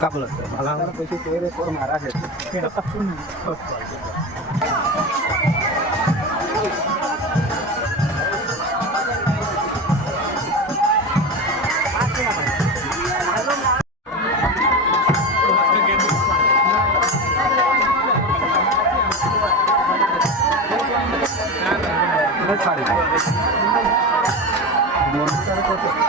कापलं मला पैसे तेरे पर मारा है साड़ी